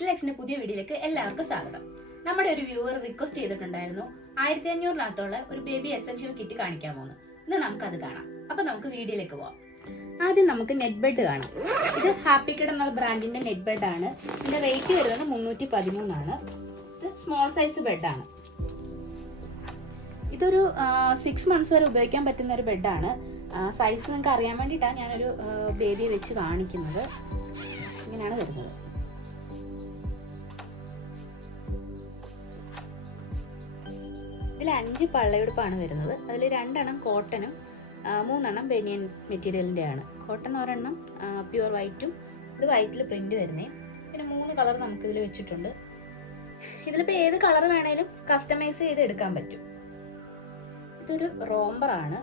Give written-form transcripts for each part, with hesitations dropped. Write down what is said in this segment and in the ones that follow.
Little എക്സിന്റെ പുതിയ വീഡിയോയിലേക്ക് എല്ലാവർക്കും സ്വാഗതം. നമ്മുടെ ഒരു വ്യൂവർ റിക്വസ്റ്റ് ചെയ്തിട്ടുണ്ടായിരുന്നു 1500-നകത്തുള്ള ഒരു ബേബി എസെൻഷ്യൽ കിറ്റ് കാണിക്കാമോന്ന്. ഇന്ന് നമുക്കത് കാണാം. അപ്പൊ നമുക്ക് വീഡിയോയിലേക്ക് പോവാം. ആദ്യം നമുക്ക് നെറ്റ് ബെഡ് കാണാം. ഇത് ഹാപ്പി കിഡ് എന്ന ബ്രാൻഡിന്റെ നെറ്റ് ബെഡ് ആണ്. ഇതിന്റെ റേറ്റ് വരുന്നത് 313 ആണ്. ഇത് സ്മോൾ സൈസ് ബെഡാണ്. ഇതൊരു 6 months വരെ ഉപയോഗിക്കാൻ പറ്റുന്ന ഒരു ബെഡാണ്. സൈസ് നിങ്ങൾക്ക് അറിയാൻ വേണ്ടിയിട്ടാണ് ഞാനൊരു ബേബിയെ വെച്ച് കാണിക്കുന്നത്. ഇങ്ങനെയാണ് വരുന്നത്. ഇതിൽ 5 പള്ളയുടുപ്പാണ് വരുന്നത്. അതിൽ 2 കോട്ടനും 3 ബനിയൻ മെറ്റീരിയലിൻ്റെ ആണ്. കോട്ടൺ ഒരെണ്ണം പ്യുവർ വൈറ്റും, ഇത് വൈറ്റിൽ പ്രിന്റ് വരുന്നേ. പിന്നെ 3 കളർ നമുക്കിതിൽ വെച്ചിട്ടുണ്ട്. ഇതിലിപ്പോൾ ഏത് കളർ വേണേലും കസ്റ്റമൈസ് ചെയ്ത് എടുക്കാൻ പറ്റും. ഇതൊരു റോംബറാണ്.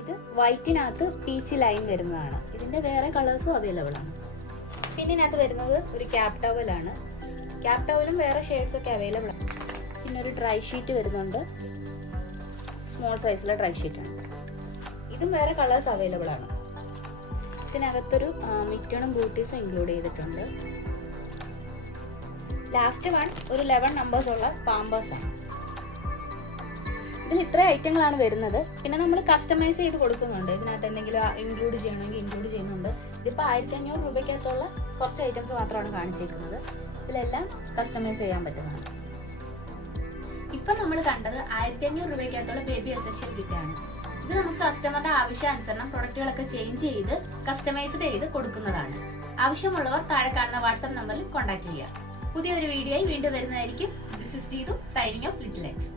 ഇത് വൈറ്റിനകത്ത് പീച്ച് ലൈൻ വരുന്നതാണ്. ഇതിൻ്റെ വേറെ കളേഴ്സും അവൈലബിൾ ആണ്. പിന്നെ ഇതിനകത്ത് വരുന്നത് ഒരു ക്യാപ് ടവലാണ്. ക്യാപ് ടവലും വേറെ ഷെയ്ഡ്സ് ഒക്കെ അവൈലബിൾ ആണ്. പിന്നെ ഒരു ഡ്രൈ ഷീറ്റ് വരുന്നുണ്ട്. സ്മോൾ സൈസിലെ ഡ്രൈ ഷീറ്റാണ്. ഇതും വേറെ കളേഴ്സ് അവൈലബിൾ ആണ്. ഇതിനകത്തൊരു മിറ്റണും ബൂട്ടീസും ഇൻക്ലൂഡ് ചെയ്തിട്ടുണ്ട്. ലാസ്റ്റ് വൺ ഒരു 11 numbers ഉള്ള പാമ്പേഴ്സ് ആണ്. ഇതിൽ ഇത്ര ഐറ്റങ്ങളാണ് വരുന്നത്. പിന്നെ നമ്മൾ കസ്റ്റമൈസ് ചെയ്ത് കൊടുക്കുന്നുണ്ട്. ഇതിനകത്ത് എന്തെങ്കിലും ഇൻക്ലൂഡ് ചെയ്യണമെങ്കിൽ ഇൻക്ലൂഡ് ചെയ്യുന്നുണ്ട്. ഇതിപ്പോൾ 1500 രൂപയ്ക്കകത്തുള്ള കുറച്ച് ഐറ്റംസ് മാത്രമാണ് കാണിച്ചിരിക്കുന്നത്. ഇതിലെല്ലാം കസ്റ്റമൈസ് ചെയ്യാൻ പറ്റുന്നതാണ്. ഇപ്പം നമ്മൾ കണ്ടത് 1500 രൂപയ്ക്കകത്തുള്ള ബേബി എസെൻഷ്യൽ കിറ്റാണ്. ഇത് നമുക്ക് കസ്റ്റമറുടെ ആവശ്യാനുസരണം പ്രൊഡക്റ്റുകളൊക്കെ ചേഞ്ച് ചെയ്ത് കസ്റ്റമൈസ്ഡ് ചെയ്ത് കൊടുക്കുന്നതാണ്. ആവശ്യമുള്ളവർ താഴെ കാണുന്ന വാട്സ്ആപ്പ് നമ്പറിൽ കോൺടാക്ട് ചെയ്യുക. പുതിയൊരു വീഡിയോയിൽ വീണ്ടും വരുന്നതായിരിക്കും. This is Jeethu signing off little X.